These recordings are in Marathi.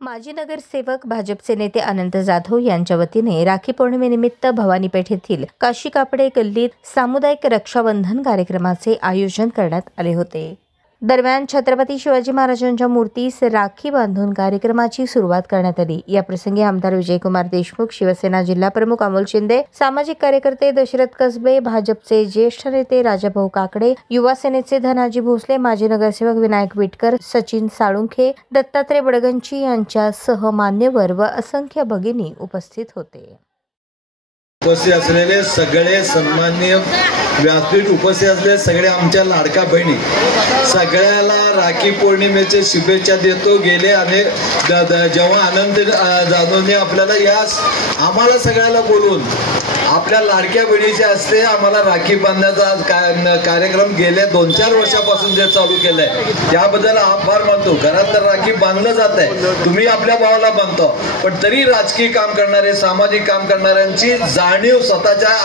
माजी नगरसेवक भाजपचे नेते अनंत जाधव यांच्या वतीने राखी पौर्णिमेनिमित्त भवानी पेठ येथील काशी कापडे गल्लीत सामुदायिक रक्षाबंधन कार्यक्रमाचे आयोजन करण्यात आले होते। दरम्यान छत्रपती शिवाजी महाराजांच्या मूर्तीस राखी बांधून कार्यक्रमाची सुरुवात करण्यात आली। या प्रसंगी आमदार विजयकुमार देशमुख, शिवसेना जिल्हा प्रमुख अमोल शिंदे, सामाजिक कार्यकर्ते दशरथ कसबे, भाजपचे ज्येष्ठ नेते राजाभाऊ काकडे, युवा सेनेचे धनाजी भोसले, माजी नगरसेवक विनायक विटकर, सचिन साळुंखे, दत्तात्रय बडगंची यांच्यासह मान्यवर व असंख्य भगिनी उपस्थित होते। उपस्थित असलेले सगळे सन्माननीय व्यासपीठ उपस्थित असलेले सगळे आमच्या लाडका बहिणी सगळ्याला राखी पौर्णिमेचे शुभेच्छा देतो। गेले अनेक जेव्हा आनंद जाधवने आपल्याला यास आम्हाला सगळ्याला बोलून आपल्या लाडक्या बहिणीचे असते आम्हाला राखी बांधण्याचा कार्यक्रम गेल्या 2-4 वर्षापासून जे चालू केलाय त्याबद्दल आभार मानतो। घरात तर राखी बांधलं जात आहे, तुम्ही आपल्या भावाला बांधतो, पण तरी राजकीय काम करणारे, सामाजिक काम करणाऱ्यांची जाणीव, स्वतःच्या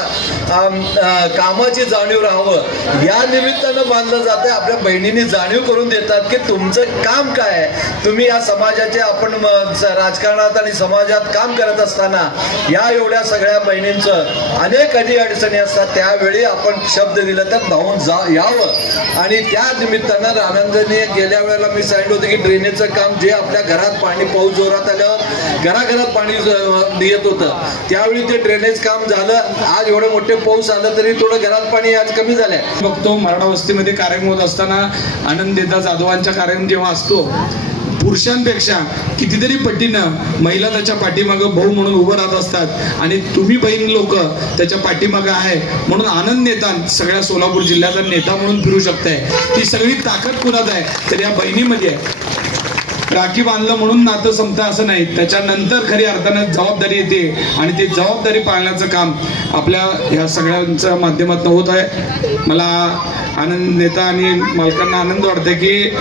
कामाची जाणीव राहावं या निमित्तानं बांधलं जाते। आपल्या बहिणींनी जाणीव करून देतात की तुमचं काम काय आहे, तुम्ही या समाजाचे आपण राजकारणात आणि समाजात काम करत असताना या एवढ्या सगळ्या बहिणींचं अनेक अडचणी असतात, त्यावेळी आपण शब्द दिला तर धावून यावं। आणि त्या निमित्तानं आनंदाने गेल्या वेळेला मी सांगितलं होतं की ड्रेनेजचं काम जे आपल्या घरात पाणी पाऊस जोरात आल्यावर घराघरात पाणी येत होतं त्यावेळी ते ड्रेनेज काम झालं। आज एवढे मोठे पाऊस आलं तरी थोडं घरात पाणी आज कमी झालंय। बघतो मराठा वस्तीमध्ये कार्यक्रम होत असताना अनंत जाधवांचा कार्यक्रम जेव्हा असतो पुरुषांपेक्षा कितीतरी पटीनं महिला त्याच्या पाठीमागे भाऊ म्हणून उभं राहत असतात आणि तुम्ही बहीण लोक त्याच्या पाठीमागे आहे म्हणून आनंद नेता सगळ्या सोलापूर जिल्ह्याचा नेता म्हणून फिरू शकताय। ती सगळी ताकद कुणात आहे तर या बहिणीमध्ये आहे। राखी बांधलं म्हणून नातं संपतं असं नाही, त्याच्यानंतर खरी अर्थानं जबाबदारी येते आणि ती जबाबदारी पाळण्याचं काम आपल्या ह्या सगळ्यांच्या माध्यमातून होत आहे। मला आनंद नेता आणि मालकांना आनंद वाटतंय की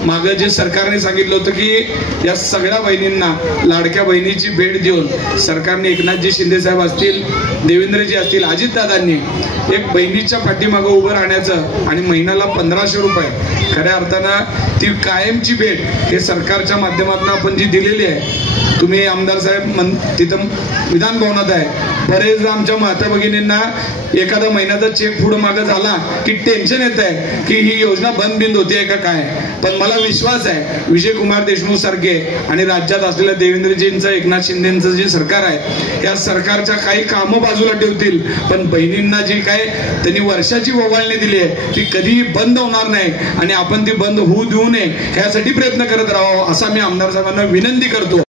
मागं जे सरकारने सांगितलं होतं की या सगळ्या बहिणींना लाडक्या बहिणीची भेट देऊन सरकारने एकनाथजी शिंदे साहेब असतील, देवेंद्रजी असतील, अजितदादांनी एक बहिणीच्या पाठीमागं उभं राहण्याचं आणि महिन्याला 1500 रुपये खऱ्या अर्थानं ती कायमची भेट हे सरकारच्या माध्यमातून आपण जी दिलेली आहे। तुम्ही आमदार साहेब तिथं विधान भवनात आहे, बरेचदा आमच्या माता भगिनींना एखादा महिन्याचा चेक पुढं मागं झाला की टेन्शन येत आहे की ही योजना बंद बिंद होती आहे का काय, पण मला विश्वास आहे विजयकुमार देशमुख सारखे आणि राज्यात असलेल्या देवेंद्रजींचं, एकनाथ शिंदेचं जे सरकार आहे या सरकारच्या काही कामं बाजूला ठेवतील, पण बहिणींना जी काय त्यांनी वर्षाची ओवाळणी दिली आहे ती कधीही बंद होणार नाही आणि आपण ती बंद होऊ देऊ नये यासाठी प्रयत्न करत राहावं असा मी आमदार साहेबांना विनंती करतो।